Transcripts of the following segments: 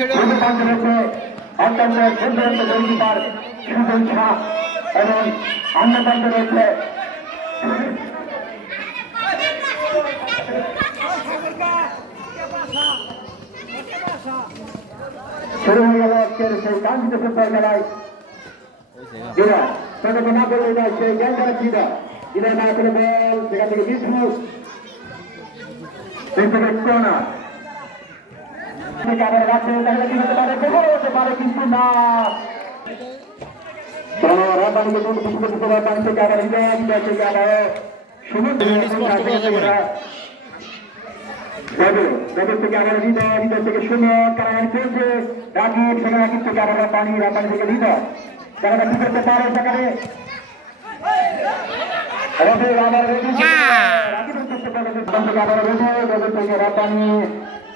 রয়েছে অত্যন্ত সুন্দরন্ত গোলকিপার সুজন শাহ এবং অন্য প্রান্তে রয়েছে। শুরু হয়ে গেল আজকের সেই কাঙ্ক্ষিত খেলায়। না বললে যায় সেই জ্ঞান করা জিরা না করে বল, সেখান থেকে বিষ্ণু। থেকে কর্নার থেকে আবার রাখে তাহলে কি হতে পারে গোল হতে পারে কিন্তু না চলো রাবানিকে দুটো বিষ্ণু দিতে পারে পানি থেকে আবার হৃদয় হৃদয় থেকে আবার সুমন রবি রবি থেকে আবার হৃদয় হৃদয় থেকে সুমন কারাগারি চলছে রাকিব সেখানে রাকিব থেকে আবার পানি রাপানি থেকে হৃদয় যারা কি করতে পারে সেখানে রবি আবার রবি রাকিবের চেষ্টা করে সেখান থেকে আবার রবি রবি থেকে রাপানি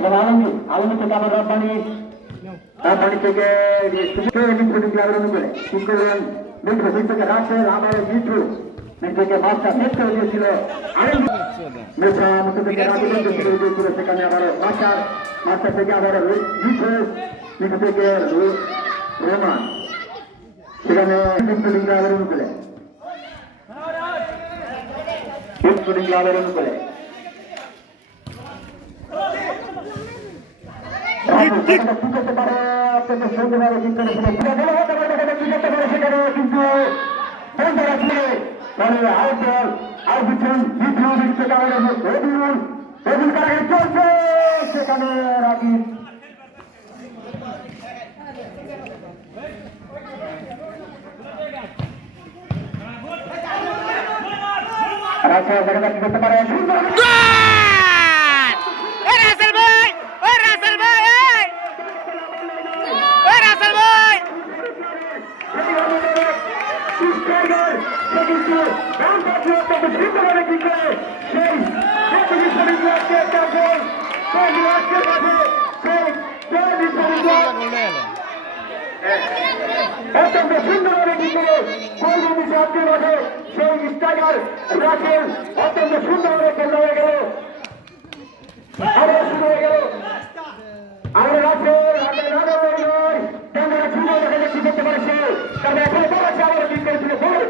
এবার আলমী আলমী থেকে আবার রব্বানি রব্বানি থেকে মিটফিল্ডিং ক্লাবের অনুকূলে কি করলেন মিট্রু মিট থেকে রাসেল আবার মিট্রু মিট মাছটা সেট করে দিয়েছিল। আরেক মেছা মুখে থেকে রাকিব শুরু করেছিল সেখানে কি করতে পারে অত্যন্ত সুন্দরভাবে ঠিক করেছিল বলা হতে পারে দেখা কি করতে পারে সেখানে কিন্তু বন্ধ রাখলে তাহলে আউট বল আউট দিচ্ছেন মিঠু মিঠু থেকে আবার রবিউল রবিউল কারাগারে চলছে সেখানে রাকিব রাসেল দেখা করতে পারে। কিন্তু ডান পাশে অত্যন্ত সুন্দরভাবে কি করে সেই বিশ্ববিদ্যালয়কে একটা গেল আমরা রাখব রাখবে না দেবো নয় কেন সুন্দর দেখা যাচ্ছে করতে পারছে কারণ এখন বড় আছে আবার ঠিক করেছিল বড় হচ্ছে কিন্তু না এইগুলো প্রথম মনে হয় রবিউল আজকের খেলার ফলাফল ফেরানি ট্রেনিং ক্লাব আমার তো মনে হয় গুলি মেরে দেবো খালি ফেরদুসি ট্রেনিং ক্লাব শূন্য সেই খেলা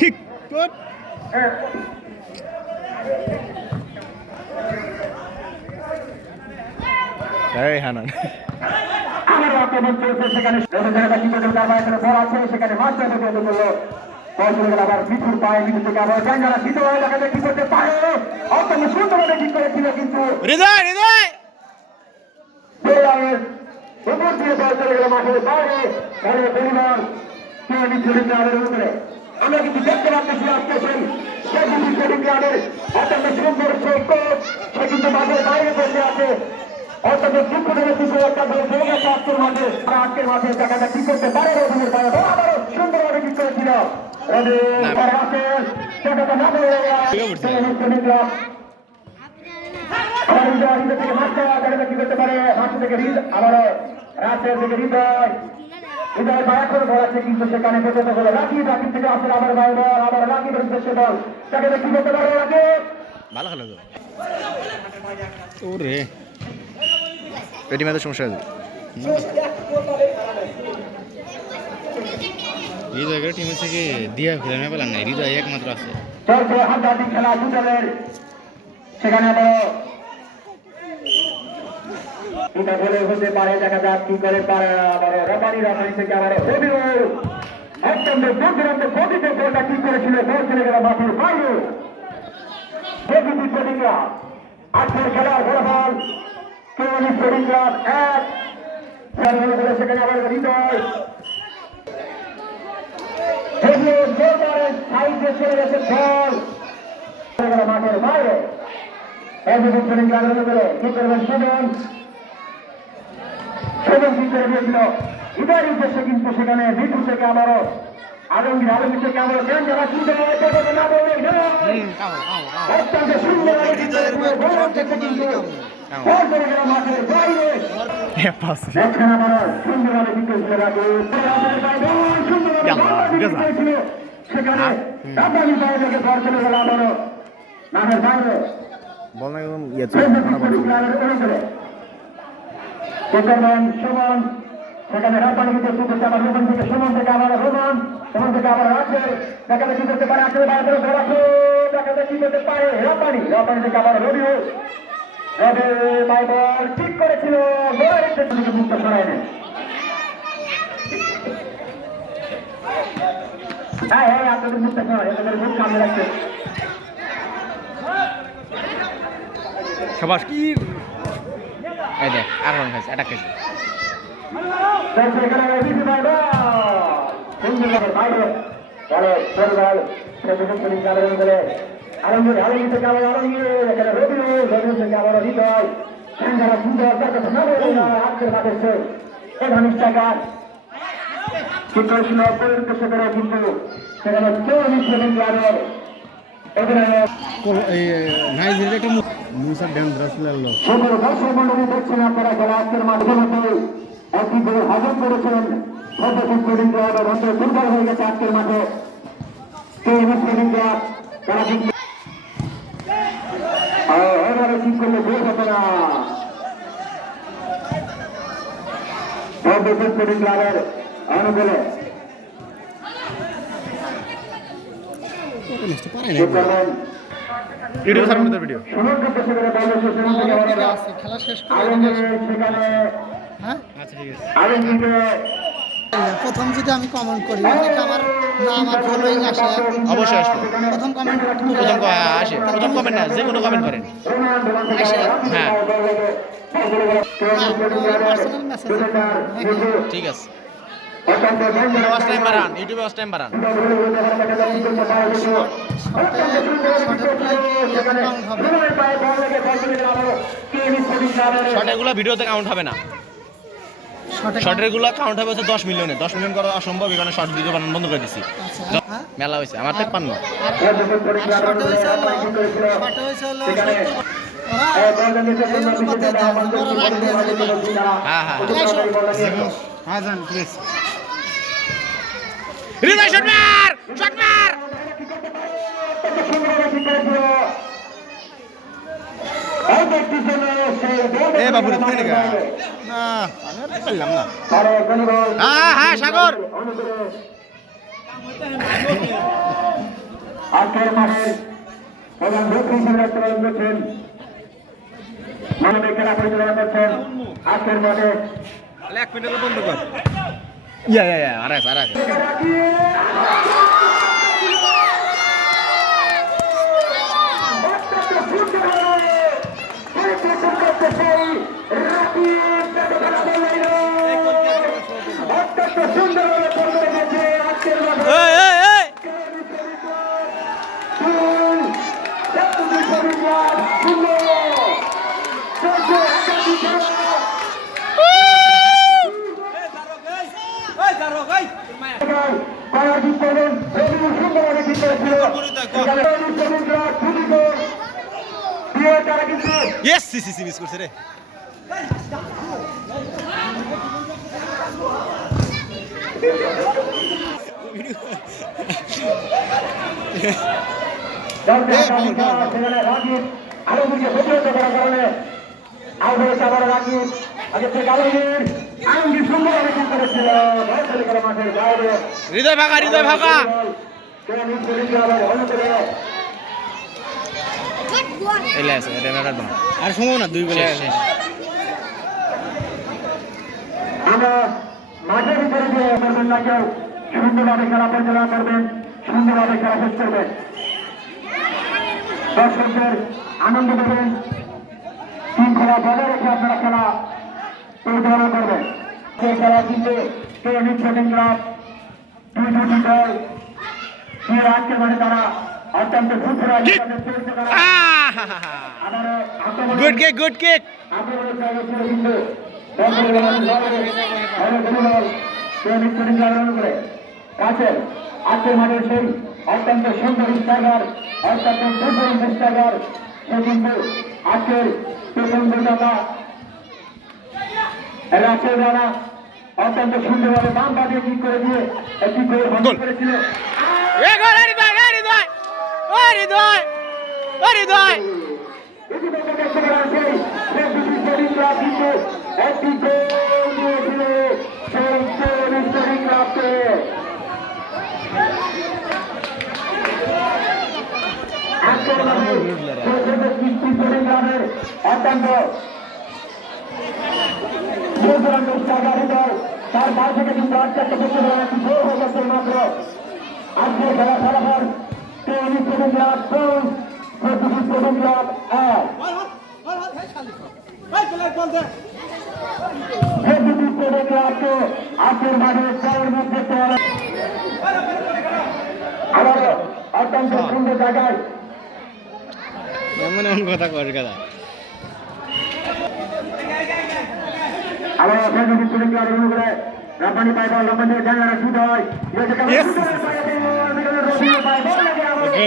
ঠিক গুড এই হানান। সেখানে রবীন্দ্রনাথ কি করতে তার এখানে বল আছে সেখানে গেল আবার মিঠুর পায়ে মিঠু থেকে আবার দ্বিতীয় দেখা যায় কি করতে পারে। অত্যন্ত সুন্দরভাবে ঠিক করেছিল কিন্তু হৃদয় হৃদয়! উপর দিয়ে চলে গেল মাঠের বাইরে। বাইরে পরিবার কে উপরে। আমরা কিন্তু দেখতে পাচ্ছি আজকে সেই সেই ক্লাবের অত্যন্ত সুন্দর সেই সে কিন্তু মাঠের বাইরে বসে আছে। অত্যন্ত দুঃখজনক বিষয় একটা বল হয়ে গেছে আজকের মাঠে। আর আজকের মাঠে টাকাটা কি করতে পারে রবিনের পায়ে আবারও সুন্দরভাবে ঠিক করেছিল। পরে আছে টাকাটা না বলে থেকে মাস্টার টাকাটা কি করতে পারে? থেকে হৃদ আবারও রাজশাহী থেকে হৃদয় হৃদয় এখন বল আছে কিন্তু সেখানে পর্যন্ত হলো রাকিব রাকিব থেকে আসলে আবার বাই বল আবার রাকিবের উদ্দেশ্যে বল তাকে কি করতে পারো রাকিব ভালো খেলো তো। ওরে। পেটি মেয়েদের সমস্যা আছে। হৃদয় টিমের থেকে দিয়া ফেলে পেলাম না হৃদয় একমাত্র আছে। সেখানে এটা বলে হতে পারে, দেখা যাক কি করে পারে। আবারও থেকে অত্যন্ত দুর্দান্ত গতিতে ঠিক করেছিল? চলে গেল মাঠের বাইরে। আজকের খেলার ফলাফল প্রতিজ্ঞা, এক। সেখানে আবার হৃদয়। মাঠের বাইরে। কি করবেন সুজন সুজন কি করে দিয়েছিল। ইদার উদ্দেশ্যে কিন্তু সেখানে মিঠু থেকে আবারও আলমগীর আলমগীর থেকে আবারও দেন যারা সুজন না বললে অত্যন্ত সুন্দর বল বল বল সেখানে বল বল না একদম ইয়ে সুন্দরবন সুমন, সেখানে রাব্বানি কিন্তু সুন্দর আবার রোমান থেকে সুমন থেকে আবার রোমান সুমন থেকে আবার আছে দেখাতে কি করতে পারে আসলে বাইরে ধরে রাখো দেখাতে কি করতে পারে রাব্বানি রাব্বানি থেকে আবার রবিও রবি মাই বল, ঠিক করেছিল, গোলের থেকে মুক্ত সরাই নেয়। হ্যাঁ হ্যাঁ আপনাদের মুক্ত সরাই আপনাদের মুখ সামনে রাখছে। সবাস, কি এই দেখ আর রং খাইছে এটা খাইছে কিন্তু সেখানে কেউ অধিনায়ক মুসা ডেঞ্জারাস লাগল সকল দর্শক মন্ডলী দেখছেন আপনারা খেলা আজকের মাঠের মধ্যে একটি গোল হজম করেছেন সদস্য স্পোর্টিং ক্লাবের অন্তর দুর্বল হয়ে গেছে আজকের মাঠে। তারা কিন্তু এবারে ঠিক করলে গোল না অনুকূলে সার্ভিসের ভিডিও খেলা শেষ করে হ্যাঁ আচ্ছা ঠিক আছে প্রথম যদি আমি কমেন্ট করি অনেক আমার না আমার ফলোয়িং আসে? অবশ্যই আসবে। প্রথম কমেন্ট প্রথম আসে। প্রথম কমেন্ট না যে কোনো কমেন্ট করেন। হ্যাঁ। ঠিক আছে। ইউটিউবে ওয়াচ টাইম বাড়ান শর্টেরগুলো ভিডিওতে কাউন্ট হবে না। শর্টে শর্টেরগুলো কাউন্ট হবে হচ্ছে দশ মিলিয়নে দশ মিলিয়ন করা অসম্ভব এখানে শর্ট ভিডিও বানানো বন্ধ করে দিছি। আচ্ছা হ্যাঁ। মেলা হয়েছে আমার তো পান্ন। আর শর্টে হয়েছে হলো হৃদয় শট মার শট মার এ বাবুরে তুমি না আমি পারলাম না। হ্যাঁ হ্যাঁ সাগর। আজকের মাঠের প্রধান করছেন। খেলা পরিচালনা করছেন। আজকের মাঠে এক মিনিট বন্ধ কর। ইয়া ইয়া ইয়া আর আছে ইয়েস সি সি মিস করছে রে হৃদয় ভাগা। হৃদয় ভাগা। এলে আছে এটা না কাটবো আর সময় না দুই বলে শেষ আমরা মাঠের ভিতরে দিয়ে করবেন না কেউ সুন্দরভাবে খেলা পরিচালনা করবেন সুন্দরভাবে খেলা শেষ করবেন দর্শকদের আনন্দ দেবেন। শৃঙ্খলা বজায় রেখে আপনারা খেলা পরিচালনা করবেন। সেই খেলা কিন্তু ট্রেনিং ট্রেনিং ক্লাব দুই দুটি দল আজকে মানে তারা অত্যন্ত গুড কিক গুড কিক আজকের মাঠের সেই অত্যন্ত সুন্দর স্ট্রাইকার অত্যন্ত দুর্বল স্ট্রাইকার সে কিন্তু আজকের প্রথম দুর্গাতা রাশের রানা অত্যন্ত সুন্দরভাবে বাম পা দিয়ে কিক করে দিয়ে একটি গোল গোল। করেছিল হৃদয় হৃদয় অত্যন্ত তার বাল থেকে কিন্তু আজকে গেছে মাত্র আজকের খেলা ফলাফল টেনিস বোলিং ক্লাব গোল প্রতিটি বোলিং ক্লাব এক প্রতিটি বোলিং ক্লাবকে আজকের মাঠে চারের মধ্যে আবারও অত্যন্ত সুন্দর জায়গায় এমন এমন কথা কর কথা আবার ক্লাবের অনুকূলে রাব্বানি পায় বল রাব্বানি জায়গাটা শুট হয়.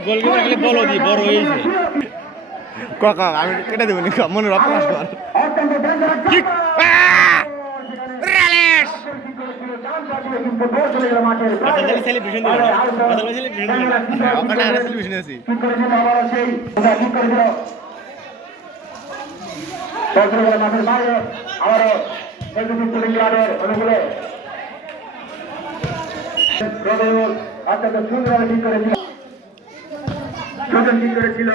গোলকিপার খালি বল দি বড় হয়েছে কাকা আমি কেটে দেবো নি মনে রাখ কর। মাঠের বাইরে আবারও অনুকূলে রবিউল অত্যন্ত সুন্দরভাবে ঠিক করেছিল সুন্দর ঠিক করেছিল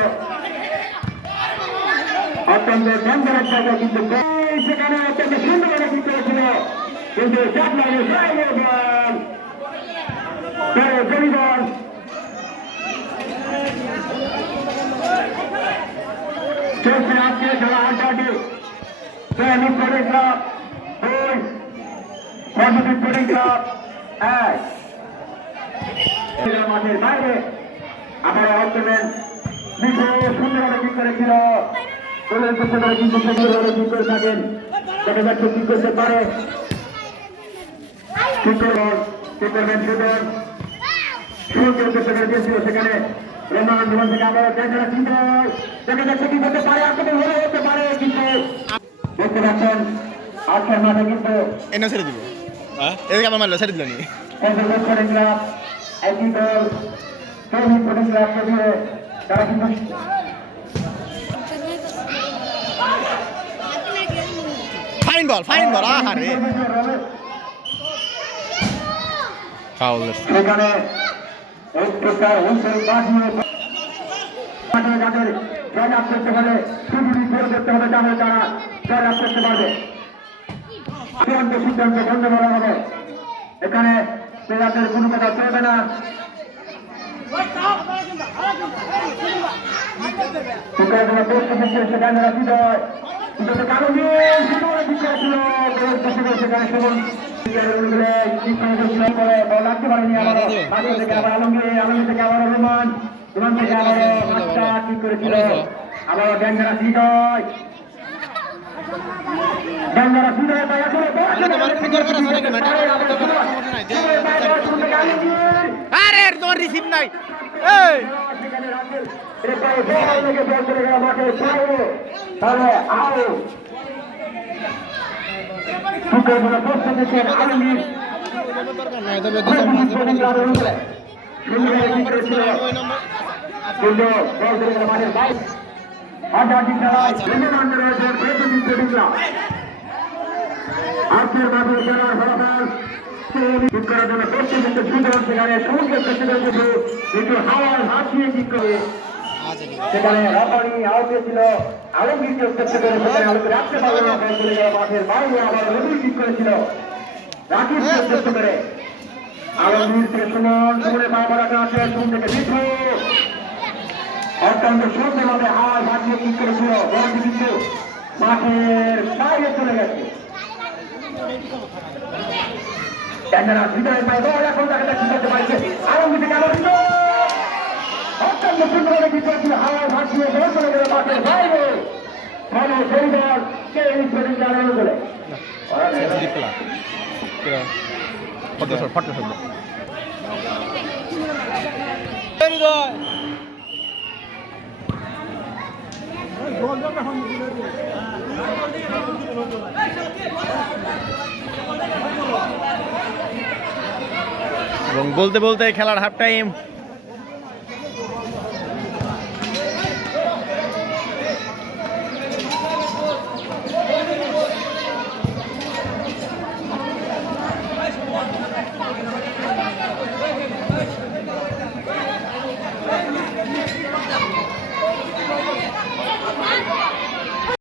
অত্যন্ত জায়গা কিন্তু সেখানে অত্যন্ত সুন্দরভাবে ঠিক করেছিল। কিন্তু জমিবল চলছে আজকে খেলা আড্ডাটি। সৈনিক বোর্ডিং ক্লাব। দুই ক্লাব। এক মাঠের বাইরে। আউট করবেন মিঠু সুন্দরভাবে ঠিক করেছিল গোলের করে কিন্তু সুন্দরভাবে ঠিক করে থাকেন। দেখা যাচ্ছে ঠিক করতে পারে। ঠিক করবেন ঠিক করবেন সুন্দর শুরু করে চেষ্টা সেখানে। রোমান জীবন থেকে আবার দেখা চিন্তা দেখা যাচ্ছে কি করতে পারে আক্রমণ হলে হতে পারে কিন্তু দেখতে পাচ্ছেন আজকের মাঠে কিন্তু এনে ছেড়ে দিব। হ্যাঁ? এদিকে আমার মারলো ছেড়ে দিল নি পঞ্চদশ করে ক্লাব একই দল প্রথম ক্লাবকে দিয়ে তারা কিন্তু ফাইন বল ফাইন বল আহারে। ফাউল সেখানে এক প্রকার হুসেন বাজিয়ে মাঠে যাদের জয়লাভ করতে হলে সুবিধি করে করতে হবে তাহলে তারা জয়লাভ করতে পারবে। চূড়ান্ত সিদ্ধান্ত বন্ধ করা হবে এখানে কোনো কথা চলবে না। সেখানে রাখি দেয় কিন্তু কারও নিয়ে সেখানে বল রাখতে পারেনি আবার মাঝে থেকে আবার আলমগীর আলমগীর থেকে আবার রোমান রোমান থেকে আবার ঠিক করেছিল আবার পায় আসলে আরে তোমার রিসিভ নাই এই। সেখানে মাঠে হাজারটি খেলায় বিবেকানন্দ রয়েছে প্রথম আজকের সুন্দর সেখানে চেষ্টা করেছিল কিন্তু করে সেখানে রাবানি আউট ছিল আলমগীর চেষ্টা আবার রবি ঠিক করেছিল রাকিব চেষ্টা করে আলমগীর থেকে সুমন থেকে মিঠু অত্যন্ত সুন্দরভাবে হাওয়ায় দিয়ে ঠিক করেছিল। বলটি কিন্তু মাঠের বাইরে চলে গেছে। ক্যামেরা এখন তাকে ঠিক করতে পারছে আলমগীর থেকে কিন্তু। অত্যন্ত সুন্দরভাবে ঠিক করেছিল মানে কে এই বলে? ফটো ফটো এবং বলতে বলতে খেলার হাফ টাইম।